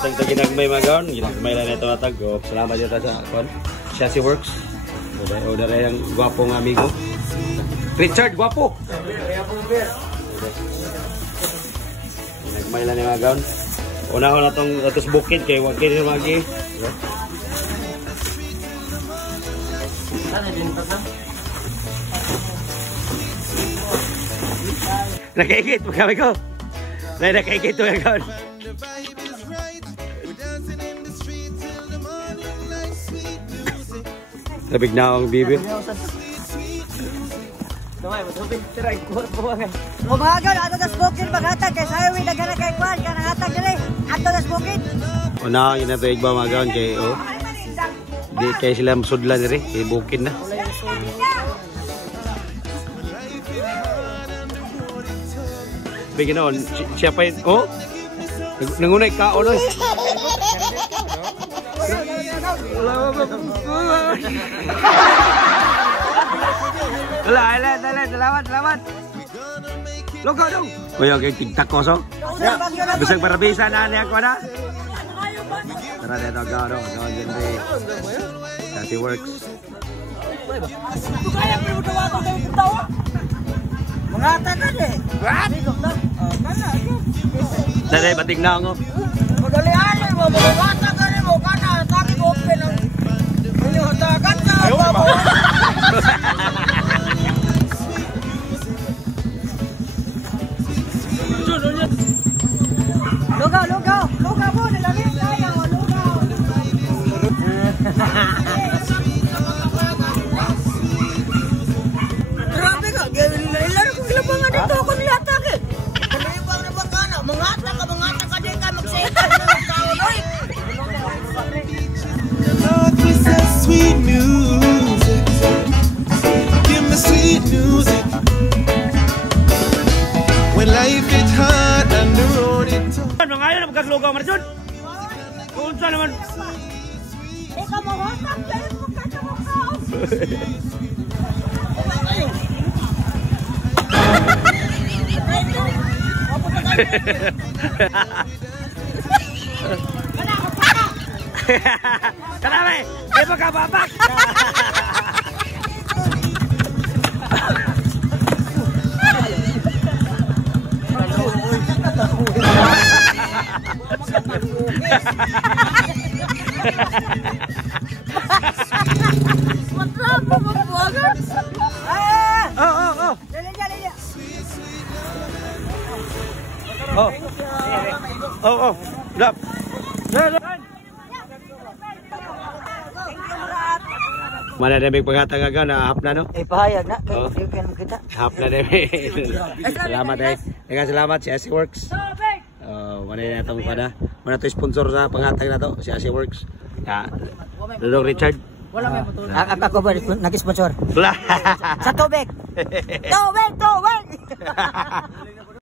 atong ginagmay magaon, ginagmay lang ito natag. Salamat dito sa Chassis Works. Order yung gwapong amigo. Richard, gwapo! Ginagmay lang ni magaon. Una ko na itong atos bukid kay wag kayo magi. Nakaigit mo kami ko. Nakaigit mo kami. Labig na akong bibig. Umaga na ato das bukid maghatag kay highway daghan kay kwan kana hatag dili ato das bukid. Una ginabig ba magaon kay di kay sila sudlan diri kay bukid na. Bigyan siya pa oh. Nangunay ka onoy. Selamat. Logo dong. Kuya kay TikTok ko so. Bisag parabisa na niya ko na. Tara dito garo, gawin din rin. Chassis Works. Mangata ka di. Dali bating na ako. Madali mo mangata ka ni mo kana tapi okay lang. Ini hatagan ka. Lugaw mo, nalagay tayo, lugaw. Grabe ka, ilaro kong ilabangan dito ako nilatag eh. Kalibang na baka na, mangata ka din ka, magsayta na ng tao, Loy. Lord, with that sweet music, give me sweet music. When life is hard and the road is tough. Ngayon na magkaglugaw Marisol. Kung saan naman. Ikaw mawasak, dahil mo magkakamukaw. Karami, di ba ka babak? Matrapo magbuwagan. Oh. Dali. Oh. Dap. Mana demi paghatag na hap na no? Pahayag na kay kita. Hap na demi. Salamat dai. Salamat si Chassis Works. Mana na itong pada. Mana to sponsor sa panghatag na to si Chassis Works. Dudong Richard. Wala may putol. Ako ba nag-sponsor? Wala. Sa tubig. Tubig.